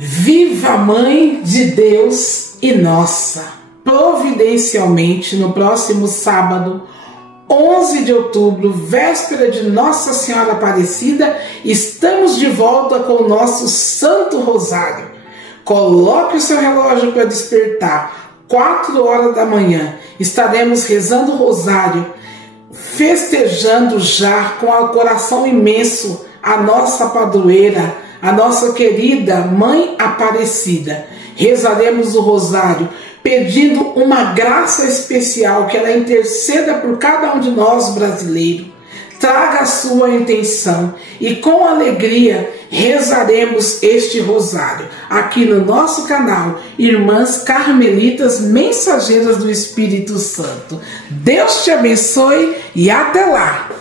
Viva a Mãe de Deus e nossa! Providencialmente, no próximo sábado, 11 de outubro, véspera de Nossa Senhora Aparecida, estamos de volta com o nosso Santo Rosário. Coloque o seu relógio para despertar, 4 horas da manhã, estaremos rezando o Rosário, festejando já com o coração imenso a nossa padroeira, a nossa querida Mãe Aparecida. Rezaremos o Rosário, pedindo uma graça especial, que ela interceda por cada um de nós brasileiros. Traga a sua intenção e com alegria rezaremos este Rosário aqui no nosso canal Irmãs Carmelitas Mensageiras do Espírito Santo. Deus te abençoe e até lá!